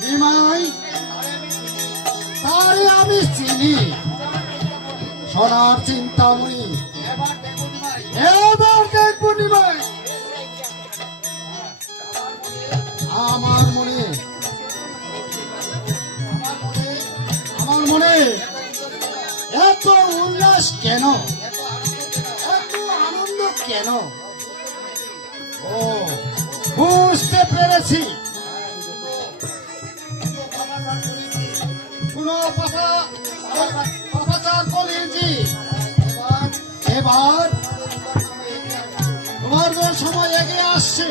নিমাই তাই আমি চিনি সোনার চিন্তামণি। এবার দেখবো নিমাই আমার মনে এত উল্লাস কেন, এত আনন্দ কেন? ও বুঝতে পেরেছি, কোন পাপাচার করেছি। এবার তোমার সময় এগিয়ে আসছে,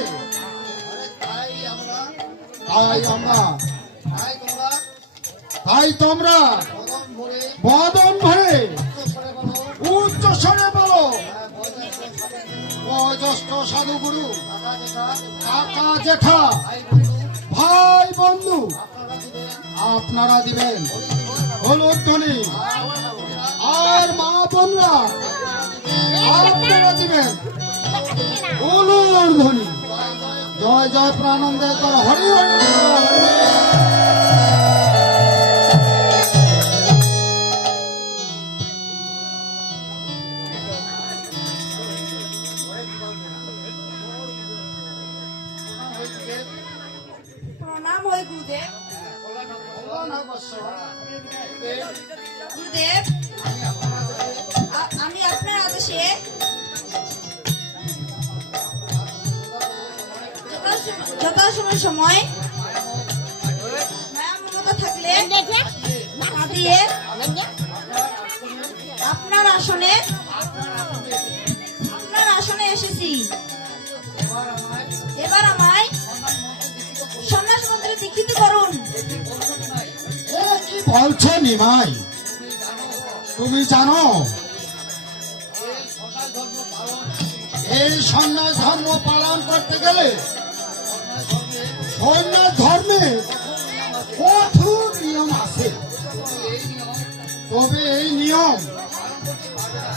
তাই তোমরা বদন ভরে উচ্চ স্বরে বলো, বয়োজ্যেষ্ঠ সাধুগুরু, কাকা জেঠা, ভাই বন্ধু আপনারা দিবেন হলুদ ধ্বনি, আর মা বোনরা আপনারা দিবেন হলুদ ধ্বনি। জয় জয় প্রানন্দে করো, হরি হরি। প্রণাম হয় গুরুদেব। গুরুদেব, আমি আপনার আদেশে যথাসময় সময় মায়া মমতা থাকলে কাঁদিয়ে আপনার আসনে এসেছি। এবার আমায় সন্ন্যাস মন্ত্রে দীক্ষিত করুন। কি বলছো নিমাই? তুমি জানো এই সন্ন্যাস ধর্ম পালন করতে গেলে সন্ন্যাস ধর্মে কঠোর নিয়ম আছে, তবে এই নিয়ম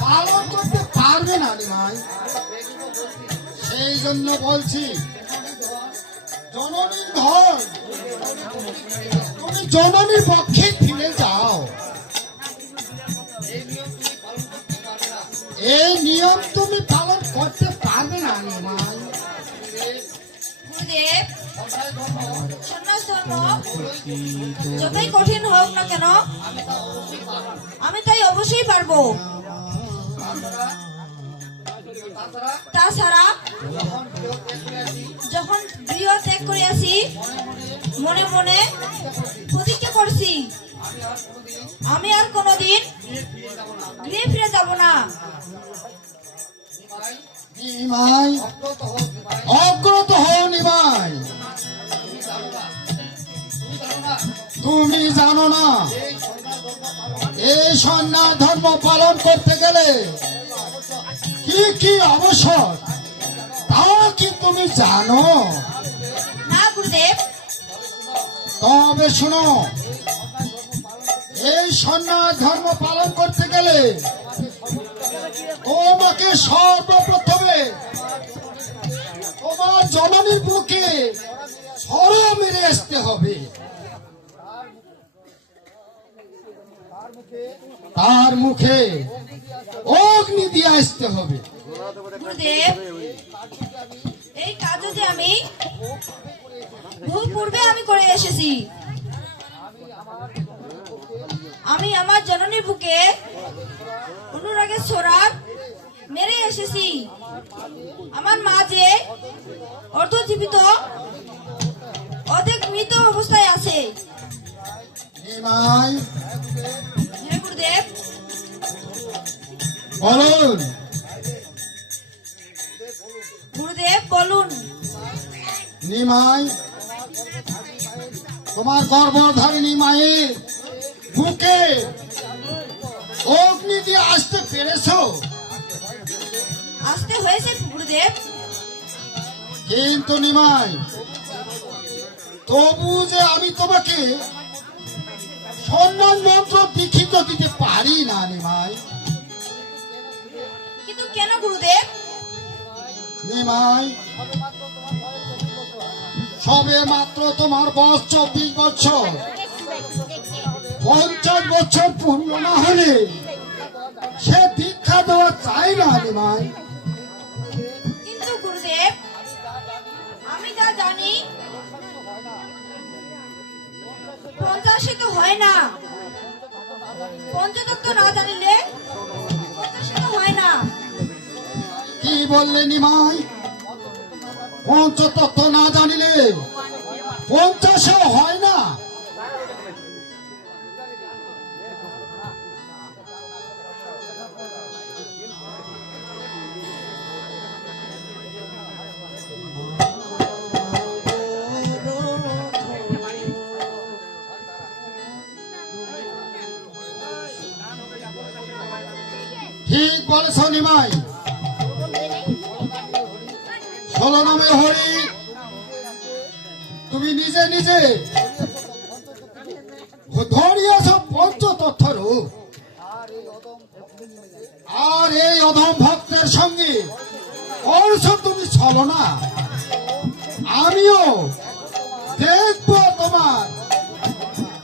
পালন করতে পারবে না নিমাই। সেই জন্য বলছি, জননীর ঘর তুমি জননীর পক্ষে ফিরে যাও। এই নিয়ম তুমি পালন করতে পারবে না নিমাই। গুরুদেব, সন্ন্যাস ধর্ম যতই কঠিন হোক না কেন আমি তাই অবশ্যই পারবো। তাছাড়া যখন গৃহ ত্যাগ করিয়াছি মনে মনে প্রতিজ্ঞা করছি আমি আর কোনোদিন গৃহে ফিরে যাব না। নিমাই অগ্রত হও নিমাই। তুমি জানো না এই সন্ন্যাস ধর্ম পালন করতে গেলে কি কি আবশ্যক, তা কি তুমি জানো? না গুরুদেব। তবে শোনো, এই সন্ন্যাস ধর্ম পালন করতে গেলে তোমাকে সর্বপ্রথমে তোমার জননীর বুকে ছড়া মেরে আসতে হবে, তার মুখে অগ্নি দিয়ে আসতে হবে। গুরুদেব, এই কাজ যে আমি বহু পূর্বে আমি করে এসেছি। আমি আমার জননীর বুকে অনুরাগের ছোড়ার মেরে এসেছি। আমার মা যে অর্ধজীবিত অর্ধেক মৃত অবস্থায় আছে। নিমাই হে গুরুদেব, বলুন। গুরুদেব বলুন। নিমাই, তোমার গর্ভধারিণী মায়ের বুকে অগ্নি দিয়ে আসতে পেরেছো? আসতে হয়েছে গুরুদেব। কিন্তু নিমাই, তবু যে আমি তোমাকে সম্মান মন্ত্র দীক্ষিত দিতে পারি না নিমাই। কিন্তু কেন গুরুদেব? নিমাই, সবে মাত্র তোমার বয়স 24 বছর। 50 বছর পূর্ণ না হলে সে দীক্ষা দেওয়া চাই না নিমাই। কিন্তু গুরুদেব, আমি যা জানি 50 তো হয় না। পঞ্চতত্ত্ব না জানিলে 50 তো হয় না। কি বললে নিমাই? পঞ্চতত্ত্ব না জানিলে 50 হয় না? ঠিক বলেছ নিমাই। 16 নামে হরি তুমি নিজে নিজে ধরিয়াছ পঞ্চতত্ত্ব রূপ। আর এই অধম ভক্তের সঙ্গে করছ তুমি ছলনা। আমিও দেখব তোমার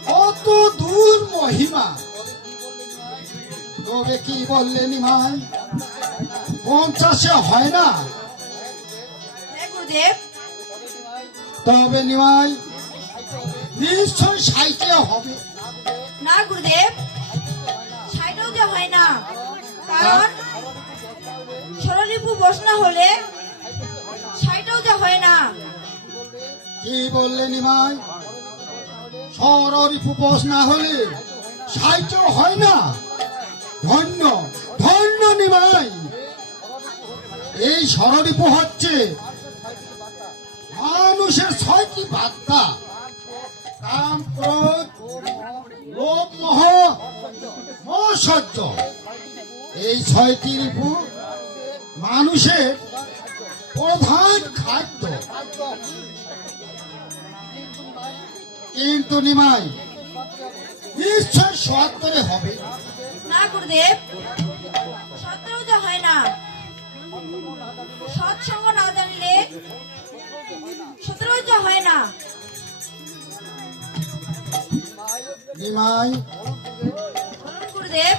কত দূর মহিমা। তবে কি বললে নিমাই? 50 হয় না? হ্যাঁ গুরুদেব। তবে নিমাই নিশ্চয় 60 হবে। না গুরুদেব, 60ও যে হয় না। কারণ ষড়রিপু বশ না হলে 60ও যে হয় না। কি বললে নিমাই? ষড়রিপু বশ না হলে 60 হয় না? ধন্য ধন্য নিমাই। এই ষড়রিপু হচ্ছে মানুষের 6টি বার্তা: কাম, ক্রোধ, লোভ, মোহ, মৎসর্য। এই 6টি রিপু মানুষের প্রধান খাদ্য। কিন্তু নিমাই নিশ্চয় 70 হবে। না গুরুদেব, 17ও যে হয় না। সৎসঙ্গ না জানলে 17ও যে হয় না। নিমাই, বলুন গুরুদেব।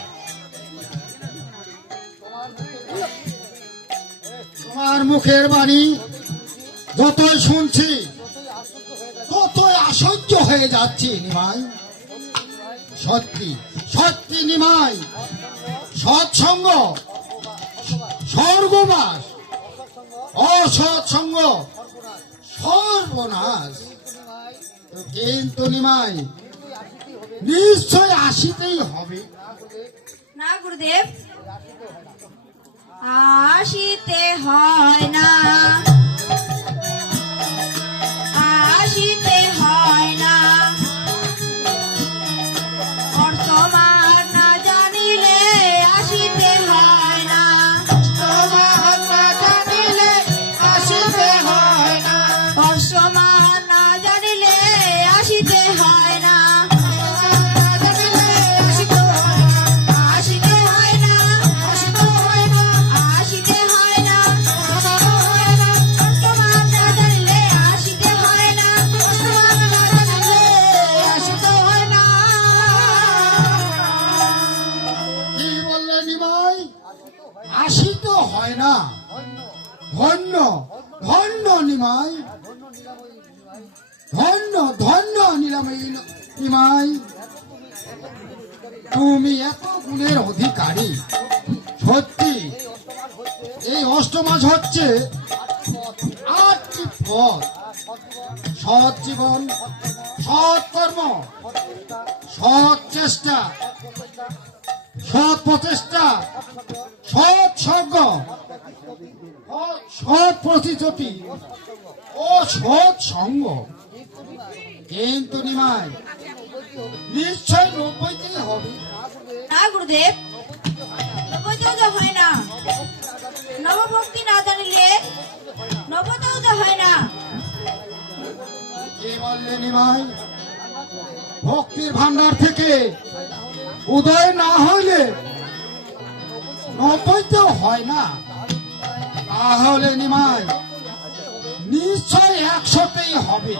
তোমার মুখের বাণী যতই শুনছি ততই আশ্চর্য হয়ে যাচ্ছি নিমাই। সত্যি সত্যি নিমাই, সৎসঙ্গ স্বর্গবাস, অসৎসঙ্গ সর্বনাশ। কিন্তু নিমাই নিশ্চয় 80তেই হবে। না গুরুদেব, 80তে হয় না। 80তে হয় না। বর্তমান না জানিলে 80তে হয় না। বর্তমান না জানিলে 80তে হয় না। বর্তমান না জানিলে 80তে হয় না। 80তে হয় না। 80তে হয় না। 80তে হয় না। বর্তমান না জানিলে 80তে হয় না। বর্তমান না জানিলে 80তে হয় না। কি বললে নিমাই? 80 তো হয় না? ধন্য ধন্য নিমাই, ধন্য ধন্য নিমাই। তুমি এত গুণের অধিকারী। সত্যি এই অষ্টমাস হচ্ছে 8টি পথ: সৎ জীবন, সৎ কর্ম, সৎ চেষ্টা, সৎ প্রচেষ্টা, সৎ সজ্ঞ, সৎ প্রতিশ্রুতি ও সৎ সঙ্গ। কিন্তু নিমাই নিশ্চয় 90তেই হবে। না গুরুদেব, 90তেও যে হয় না। নবভক্তি না জানিলে 90তেও যে হয় না। কে বললে নিমাই? ভক্তির ভান্ডার থেকে উদয় না হলে 90তেও হয় না, তাহলে নিমাই নিশ্চয় 100তেই হবে।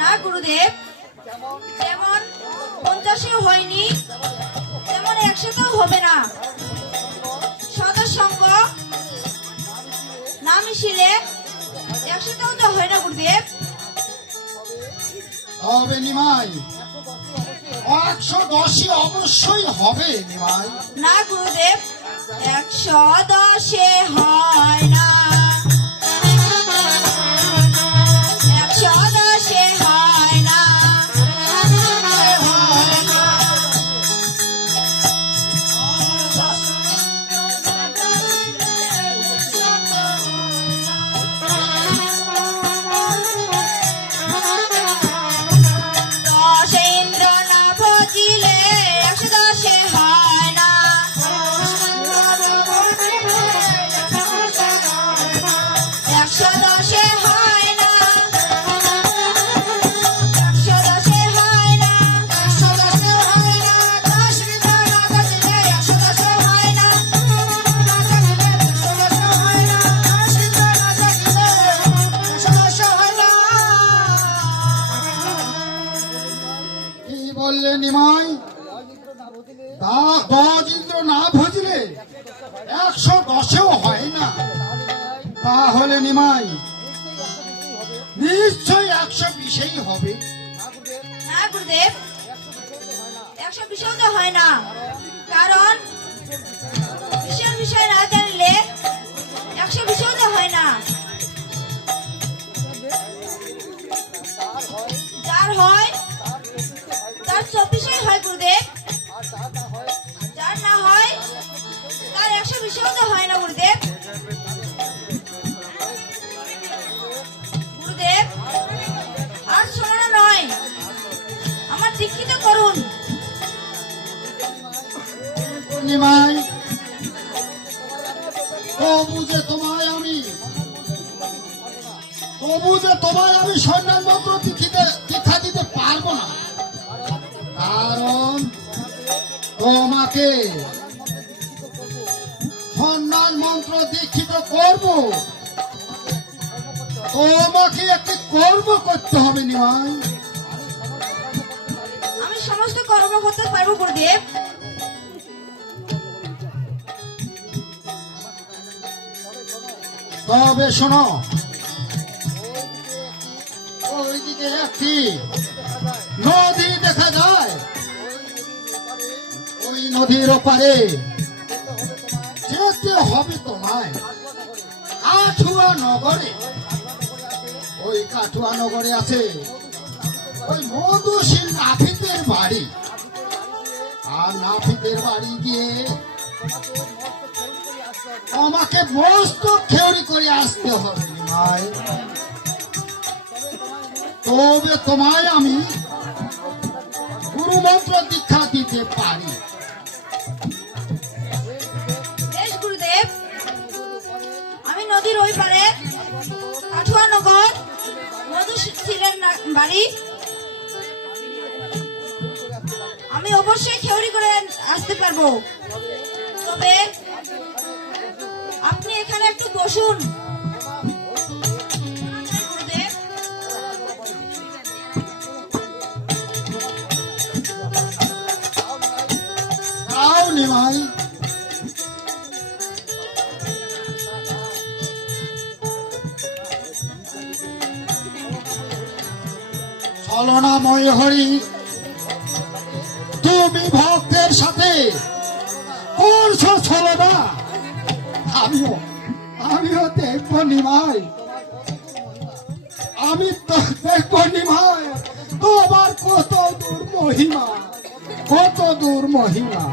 না গুরুদেব, যেমন 50-এও হয়নি তেমন 100তেও হবে না। সদসঙ্গ না মিশিলে 100তেও তো হয় না গুরুদেব। তবে নিমাই 110 অবশ্যই হবে নিমাই। না গুরুদেব, 110-এ হয় না, 110-এ হয় না। দশ ইন্দ্র না ভজিলে 110-এ হয় না, 110-এ হয় না, 110-এ হয় না, 110-এ হয় না। দশ ইন্দ্র না ভজিলে 110-এ হয় না, 110-এ হয় না। দশ ইন্দ্র না ভজিলে 110-এ হয় না। কি বললে নিমাই? 10 ইন্দ্র না ভজলে 110এও হয় না, তাহলে নিমাই নিশ্চয় 120এই হবে। না গুরুদেব, 120-এও তো হয় না, কারণ বিষয় না জানলে 120-এও তো হয় না। যার হয় তার 24-এই হয় গুরুদেব, যার না হয় তার 120-এও তো হয় না গুরুদেব। গুরুদেব, আর শোনানো নয়, আমার দীক্ষিত করুন। নিমাই তবু যে তোমায় আমি সন্ন্যাস মন্ত্র দীক্ষা দিতে পারবো না, কারণ তোমাকে সন্ন্যাস মন্ত্র দীক্ষিত করব, তোমাকে একটি কর্ম করতে হবে নিমাই। আমি সমস্ত কর্ম করতে পারবো গুরুদেব। তবে শোনো, ওইদিকে একটি নদী দেখা যায়, ওই নদীর ওপারে যেতে হবে তোমায় কাঠুয়া নগরে। ওই কাঠুয়া নগরে আছে ওই মধুশীল নাফিতের বাড়ি, আর নাফিতের বাড়ি গিয়ে আমাকে মস্ত খেউরি করে আসতে হবে নিমাই। তবে তোমায় আমি গুরু মন্ত্র দীক্ষা দিতে পারি। বেশ গুরুদেব, আমি নদীর ওই পারে কাঠুয়া নগর মধুশীলের বাড়ি আমি অবশ্যই খেউরি করে আসতে পারবো। তবে আপনি এখানে একটু বসুন গুরুদেব। যাও নিমাই। ছলনাময় হরি, তুমি ভক্তের সাথে করছো ছলনা, আমিও দেখবো নিমাই, আমি তো দেখবো নিমাই তোমার কত দূর মহিমা, কত দূর মহিমা।